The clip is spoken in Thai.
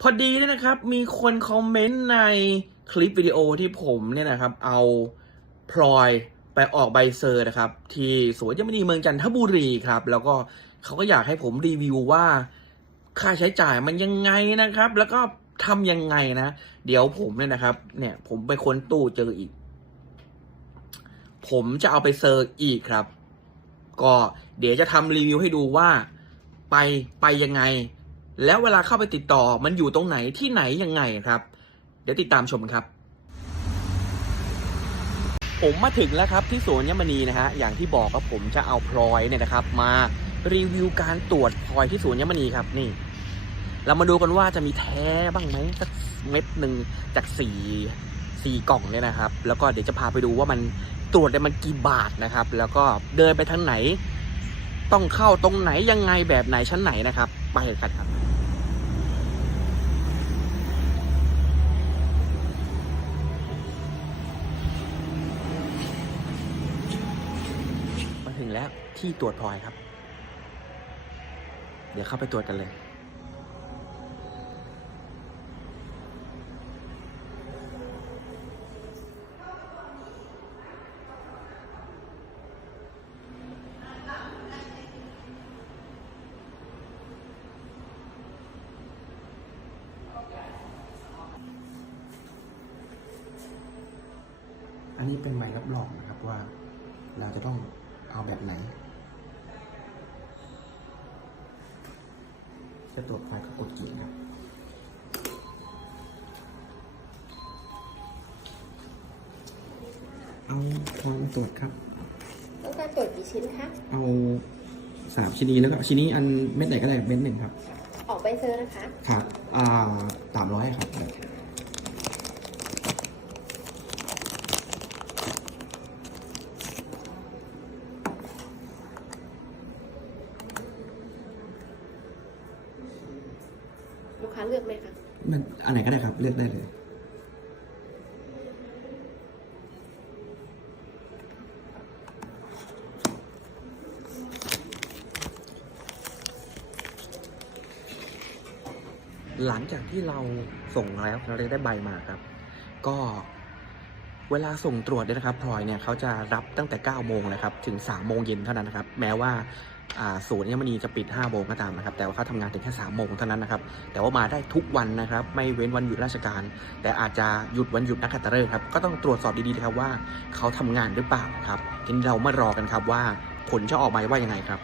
พอดีเนี่ยนะครับ มีคนคอมเมนต์ในคลิปวิดีโอที่ผมเนี่ยนะครับ เอาพลอยไปออกใบเซอร์นะครับ ที่สวนยมณีเมืองจันทบุรีครับ แล้วก็เขาก็อยากให้ผมรีวิวว่า ค่าใช้จ่ายมันยังไงนะครับ แล้วก็ทำยังไงนะ เดี๋ยวผมเนี่ยนะครับ เนี่ย ผมไปค้นตู้เจออีก ผมจะเอาไปเซอร์อีกครับ ก็เดี๋ยวจะทำรีวิวให้ดูว่าไปไปยังไง แล้วเวลาเข้าไปติดต่อมันอยู่ตรงไหนที่ไหนยังไงครับ เดี๋ยวติดตามชมครับ ผมมาถึงแล้วครับที่สวนยมณีนะฮะอย่างที่บอกว่าผมจะเอาพลอยเนี่ยนะครับ มารีวิวการตรวจพลอยที่สวนยมณีครับนี่ เรามาดูกันว่าจะมีแท้บ้างไหมสักเม็ดหนึ่งจากสี่สี่กล่องเนี่ยนะครับ แล้วก็เดี๋ยวจะพาไปดูว่ามันตรวจได้มันกี่บาทนะครับ แล้วก็เดินไปทางไหน ต้องเข้าตรงไหนยังไงแบบไหนชั้นไหนนะครับ ไปกันครับ แล้วที่ตรวจพลอยครับ เดี๋ยวเข้าไปตรวจกันเลย อันนี้เป็นใบรับรองนะครับว่าเราจะต้อง เอาแบบไหนจะตรวจไฟก็กดกิ่งครับเอาพอมาตรวจครับต้องการตรวจกี่ชิ้นคะเอาสามชิ้นนี้แล้วก็ชิ้นนี้อันเม็ดไหนก็ได้เม็ดหนึ่งครับ ออกใบเซอร์นะคะ ครับ อ่าสามร้อยครับ ลูกค้าเลือกไหมคะมันอันไหนก็ได้ครับ เลือกได้เลย หลังจากที่เราส่งแล้วเราได้ใบมาครับ ก็เวลาส่งตรวจเนี่ยนะครับพลอยเนี่ยเขาจะรับตั้งแต่ 9 โมงเลยครับ ถึง 3 โมงเย็นเท่านั้นนะครับ แม้ว่าอ่า ศูนย์เนี่ยมันจะปิด 5 โมงก็ตามนะครับ แต่ว่าเขาทำงานถึงแค่ 3 โมงเท่านั้นนะครับ แต่ว่ามาได้ทุกวันนะครับ ไม่เว้นวันหยุดราชการ แต่อาจจะหยุดวันหยุดนักขัตฤกษ์ครับ ก็ต้องตรวจสอบดีๆนะครับว่าเขาทำงานหรือเปล่าครับทีนี้เรามารอกันครับว่าผลจะออกมาว่ายังไงครับ